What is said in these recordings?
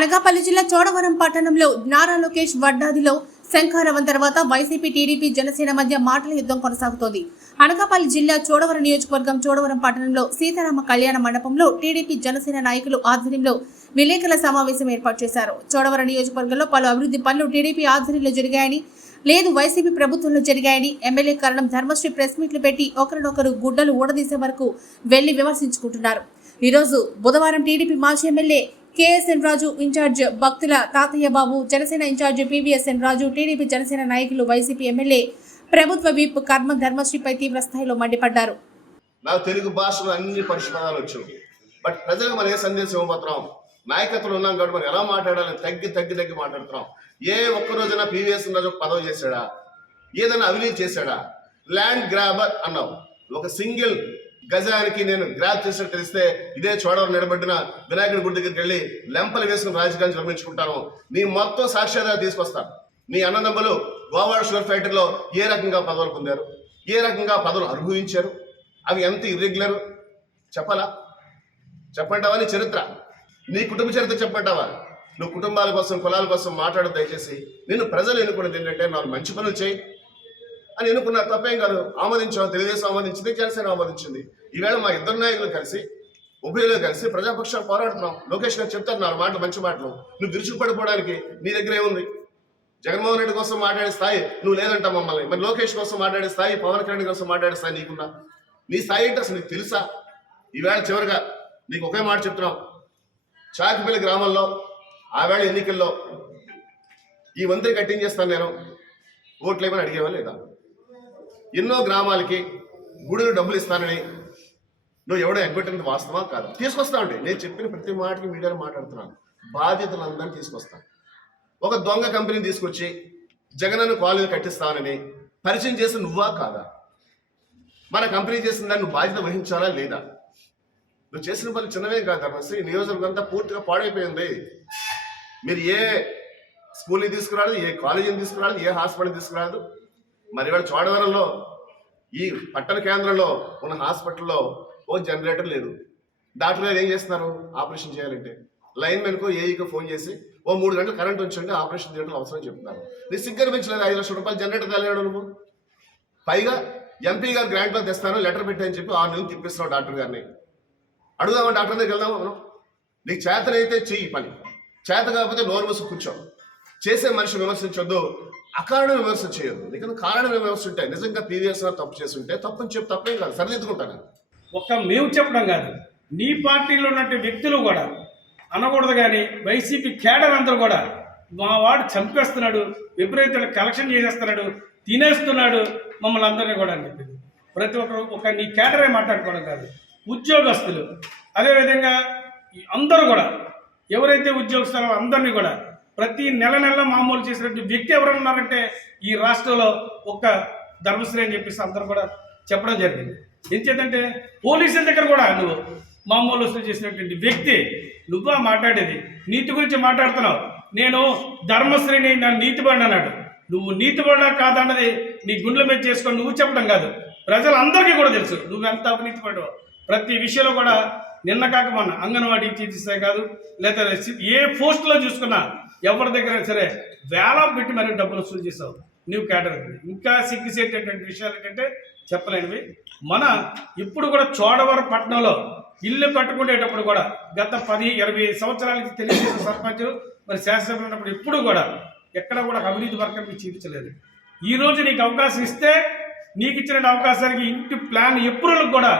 అనకాపల్లి జిల్లా చోడవరం పట్టణంలో నారా లోకేష్ వడ్డాదిలో శంఖారావం తర్వాత వైసీపీ టీడీపీ జనసేన మధ్య మాటల యుద్ధం కొనసాగుతోంది. అనకాపల్లి జిల్లా చోడవరం నియోజకవర్గం చోడవరం పట్టణంలో సీతారామ కళ్యాణ మండపంలో టీడీపీ జనసేన నాయకులు ఆధ్వర్యంలో విలేకరుల సమావేశం ఏర్పాటు చేశారు. చోడవరం నియోజకవర్గంలో పలు అభివృద్ధి పనులు టీడీపీ ఆధ్వర్యంలో జరిగాయని, లేదు వైసీపీ ప్రభుత్వంలో జరిగాయని ఎమ్మెల్యే కారణం ధర్మశ్రీ ప్రెస్ మీట్లు పెట్టి ఒకరినొకరు గుడ్డలు ఊడదీసే వరకు వెళ్లి విమర్శించుకుంటున్నారు. ఈరోజు బుధవారం టీడీపీ మాజీ ఎమ్మెల్యే కేఎస్ఎన్ రాజు, ఇన్ఛార్జ్ భక్తుల తాతయ్య బాబు, జనసేన ఇన్ఛార్జ్ పివిఎస్ఎన్ రాజు, టీడీపీ జనసేన నాయకులు, వైసీపీ ఎమ్మెల్యే ప్రభుత్వ విప్ కర్మ ధర్మశ్రీపై తీవ్ర స్థాయిలో మండిపడ్డారు. నాకు తెలుగు భాషలో అన్ని పరిష్కారాలు వచ్చాయి, బట్ ప్రజలకు మనం ఏ సందేశం ఇవ్వబోతున్నాం? నాయకత్వం ఉన్నాం కాబట్టి మనం ఎలా మాట్లాడాలని తగ్గి మాట్లాడుతున్నాం. ఏ ఒక్క రోజున పివిఎస్ఎన్ రాజు ఒక పదవి చేశాడా? ఏదైనా అవినీతి చేశాడా? ల్యాండ్ గ్రాబర్ అన్నావు. ఒక సింగిల్ గజానికి నేను గ్రాబ్ చేసినట్టు తెలిస్తే ఇదే చోడవరం నిలబడిన వినాయకుడి గుడి దగ్గరికి వెళ్ళి లెంపలు వేసుకుని రాజకీయాన్ని నిర్మించుకుంటాను. నీ మొత్తం సాక్ష్యాధారాలు తీసుకొస్తాను. నీ అన్నదమ్ములు గోవాడ షుగర్ ఫ్యాక్టరీలో ఏ రకంగా పదవులు పొందారు, ఏ రకంగా పదవులు అనుభవించారు, అవి ఎంత ఇర్రెగ్యులర్ చెప్పాలా? చెప్పంటావా? నీ చరిత్ర, నీ కుటుంబ చరిత్ర చెప్పంటావా? నువ్వు కుటుంబాల కోసం, కులాల కోసం మాట్లాడదు. దయచేసి నిన్ను ప్రజలు ఎన్నుకున్నది ఏంటంటే నాలుగు మంచి పనులు చేయి అని ఎన్నుకున్నారు. తప్పేం కాదు. ఆమోదించాం. తెలుగుదేశం ఆమోదించింది, జనసేన ఆమోదించింది. ఈవేళ మా ఇద్దరు నాయకులు కలిసి, ఉభయలు కలిసి ప్రజాపక్షాలు పోరాడుతున్నాం. లోకేష్ గారు చెప్తారు నాలుగు మాటలు, మంచి మాటలు. నువ్వు విరుచుకుపడిపోవడానికి నీ దగ్గర ఏముంది? జగన్మోహన్ రెడ్డి కోసం మాట్లాడే స్థాయి నువ్వు లేదంట మమ్మల్ని. మరి లోకేష్ కోసం మాట్లాడే స్థాయి, పవన్ కళ్యాణ్ కోసం మాట్లాడే స్థాయి నీకున్నా? నీ స్థాయి ఏంటి అసలు నీకు తెలుసా? ఈవేళ చివరిగా నీకు ఒకే మాట చెప్తున్నాం. చాకిపల్లి గ్రామంలో ఆవేళ ఎన్నికల్లో ఈ వంతెన కట్టించేస్తాను నేను, ఓట్లేమని అడిగేవా లేదా? ఎన్నో గ్రామాలకి గుడులు డబ్బులు ఇస్తానని నువ్వు ఎవడో ఎగ్గొట్టినది వాస్తవా కాదు? తీసుకొస్తామండి. నేను చెప్పిన ప్రతి మాటకి మీడియాలో మాట్లాడుతున్నాను. బాధ్యతలందరినీ తీసుకొస్తాను. ఒక దొంగ కంపెనీని తీసుకొచ్చి జగనన్న కాలేజీ కట్టిస్తానని పరిచయం చేసి నువ్వా కాదా? మన కంపెనీ చేసిన దాన్ని నువ్వు బాధ్యత వహించాలా లేదా? నువ్వు చేసిన పనులు చిన్నవే కాదు ధర్మశ్రీ. నియోజకవర్గం అంతా పూర్తిగా పాడైపోయింది. మీరు ఏ స్కూల్ని తీసుకురాదు, ఏ కాలేజీని తీసుకురాదు, ఏ హాస్పిటల్ని తీసుకురాదు. మరి ఇవాళ చోడవరంలో ఈ పట్టణ కేంద్రంలో ఉన్న హాస్పిటల్లో ఓ జనరేటర్ లేదు. డాక్టర్ గారు ఏం చేస్తున్నారు? ఆపరేషన్ చేయాలంటే లైన్ మెన్కో ఏఈకో ఫోన్ చేసి ఓ 3 గంటలు కరెంట్ వచ్చింటే ఆపరేషన్ చేయడం అవసరం చెప్తున్నారు. నీ సిగ్గర్ పెంచలేదు. 5 లక్షల రూపాయలు జనరేటర్ తేలేడు నువ్వు. పైగా ఎంపీ గారు గ్రాంట్లో తెస్తాను లెటర్ పెట్టని చెప్పి 6 నెలలు తిప్పిస్తున్నావు డాక్టర్ గారిని. అడుగుదామా? డాక్టర్ దగ్గరికి వెళ్దామా మనం? నీకు చేతనైతే చెయ్యి పని, చేత కాకపోతే నోరు మూసి కూర్చో. చేసే మనిషి విమర్శించొద్దు, అకారణ విమర్శ చేయొద్దు. నీకు కారణ విమర్శ ఉంటాయి. నిజంగా పీవీఎస్ తప్పు చేసి ఉంటే తప్పని చెప్పి తప్పేం కాదు, సరిదిద్దుకుంటాను. ఒక్క మేము చెప్పడం కాదు, నీ పార్టీలో ఉన్నట్టు వ్యక్తులు కూడా అనకూడదు. కానీ వైసీపీ కేడర్ అందరూ కూడా మా వాడు చంపేస్తున్నాడు, విపరీతంగా కలెక్షన్ చేసేస్తున్నాడు, తినేస్తున్నాడు మమ్మల్ని అందరినీ కూడా అని చెప్పింది. ప్రతి ఒక్కరు ఒక నీ కేడరే మాట్లాడుకోవడం కాదు, ఉద్యోగస్తులు అదేవిధంగా అందరూ కూడా ఎవరైతే ఉద్యోగస్తులో అందరినీ కూడా ప్రతి నెల మామూలు చేసినట్టు వ్యక్తి ఎవరున్నారంటే ఈ రాష్ట్రంలో ఒక్క ధర్మశ్రీ అని చెప్పేసి అందరూ కూడా చెప్పడం జరిగింది. ఏం చేద్దంటే పోలీసుల దగ్గర కూడా నువ్వు మామూలు వసూలు చేసినటువంటి వ్యక్తి నువ్వా మాట్లాడేది? నీతి గురించి మాట్లాడుతున్నావు. నేను ధర్మశ్రీని నన్ను నీతిపడి అన్నాడు. నువ్వు నీతిపడా కాదన్నది నీ గుండెల మీద చేసుకొని నువ్వు చెప్పడం కాదు, ప్రజలందరికీ కూడా తెలుసు నువ్వెంత అవినీతి పడ్డావు. ప్రతి విషయంలో కూడా నిన్న కాక మొన్న అంగన్వాడీ టీచర్సే కాదు, లేదా ఏ పోస్టులో చూసుకున్నా ఎవరి దగ్గర సరే వేల పెట్టి మరి డబ్బులు వసూలు చేసావు నువ్వు కేటర్. ఇంకా సిగ్గుసేటటువంటి విషయాలు ఏంటంటే చెప్పలేనివి. మన ఇప్పుడు కూడా చోడవరం పట్టణంలో ఇల్లు కట్టుకునేటప్పుడు కూడా గత 10-20 సంవత్సరాలకి తెలుగుదేశం సర్పంచులు మరి శాసనసభ్యులు ఉన్నప్పుడు ఎప్పుడు కూడా ఎక్కడ కూడా అవినీతి వర్గం మీకు చూపించలేదు. ఈరోజు నీకు అవకాశం ఇస్తే నీకు ఇచ్చిన అవకాశానికి ఇంటి ప్లాన్ ఎప్పుడూ కూడా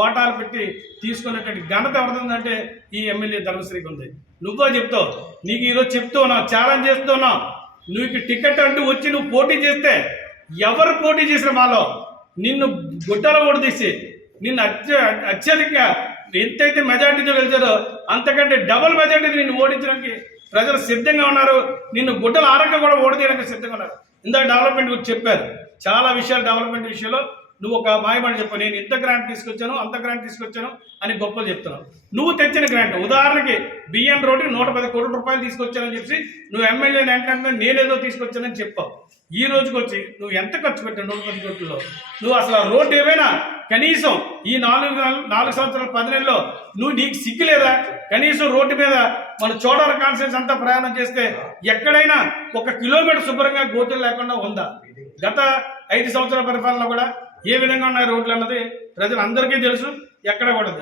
ఓటాలు పెట్టి తీసుకునేటువంటి ఘనత ఎవరుందంటే ఈ ఎమ్మెల్యే ధర్మశ్రీకి ఉంది. నువ్వో చెప్తావు, నీకు ఈరోజు చెప్తున్నావు, ఛాలెంజ్ చేస్తున్నావు. నువ్వు టికెట్ అంటూ వచ్చి నువ్వు పోటీ చేస్తే ఎవరు పోటీ చేసిన వాళ్ళు నిన్ను గుడ్డలో ఓడదీసి నిన్ను అత్యధికంగా ఎంతైతే మెజార్టీతో గెలిచారో అంతకంటే డబుల్ మెజార్టీ నిన్ను ఓడించడానికి ప్రజలు సిద్ధంగా ఉన్నారు. నిన్ను గుడ్డల ఆరంగా కూడా ఓడదీయడానికి సిద్ధంగా ఉన్నారు. ఇందాక డెవలప్మెంట్ గురించి చెప్పారు. చాలా విషయాలు డెవలప్మెంట్ విషయంలో నువ్వు ఒక మాయమాట చెప్పు, నేను ఇంత గ్రాంట్ తీసుకొచ్చాను అంత గ్రాంట్ తీసుకొచ్చాను అని గొప్పలు చెప్తున్నావు. నువ్వు తెచ్చిన గ్రాంట్ ఉదాహరణకి బిఎన్ రోడ్డు 110 కోట్ల రూపాయలు తీసుకొచ్చానని చెప్పి నువ్వు ఎమ్మెల్యే అంటే నేనేదో తీసుకొచ్చానని చెప్పావు. ఈ రోజుకి వచ్చి నువ్వు ఎంత ఖర్చు పెట్టావు 110 కోట్లలో? నువ్వు అసలు ఆ రోడ్డు ఏమైనా కనీసం ఈ 4 సంవత్సరాల 10 నెలల్లో నువ్వు నీకు సిగ్గు లేదా? కనీసం రోడ్డు మీద మన చోడవర కాన్స్టిట్యూన్సీ అంతా ప్రయాణం చేస్తే ఎక్కడైనా 1 కిలోమీటర్ శుభ్రంగా గోతులు లేకుండా ఉందా? గత 5 సంవత్సరాల పరిపాలనలో కూడా ఏ విధంగా ఉన్నాయి రోడ్లు అన్నది ప్రజలందరికీ తెలుసు. ఎక్కడ కూడా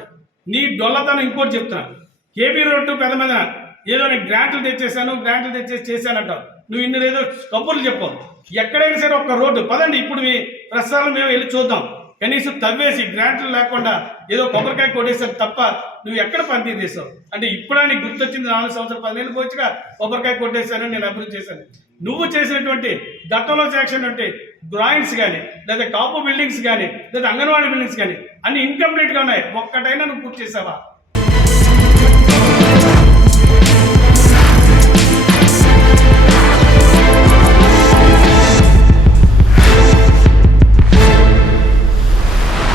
నీ డొల్లతనం ఇంకోటి చెప్తున్నా. కేబీ రోడ్డు పెద్ద ఏదో నేను గ్రాంట్లు తెచ్చేసి చేశానంటావు. నువ్వు ఇన్ని ఏదో కబుర్లు చెప్పావు. ఎక్కడైనా సరే ఒక్క రోడ్డు పదండి, ఇప్పుడు మీ ప్రస్తుతాలు మేము వెళ్ళి చూద్దాం, కనీసం తవ్వేసి గ్రాంట్లు లేకుండా ఏదో కొబ్బరికాయ కొట్టేసారు తప్ప నువ్వు ఎక్కడ పనితీరు చేసావు? అంటే ఇప్పుడు నీకు గుర్తొచ్చింది 4 సంవత్సరాలు 10 నెలలు పోయిగా కొబ్బరికాయ కొట్టేశాను, నేను అభివృద్ధి చేశాను. నువ్వు చేసినటువంటి గతంలో చేసినటువంటి డ్రాయింగ్స్ కానీ లేదా కాపు బిల్డింగ్స్ కానీ లేదా అంగన్వాడీ బిల్డింగ్స్ కానీ అన్ని ఇన్కంప్లీట్గా ఉన్నాయి. ఒక్కటైనా నువ్వు పూర్తి చేసావా?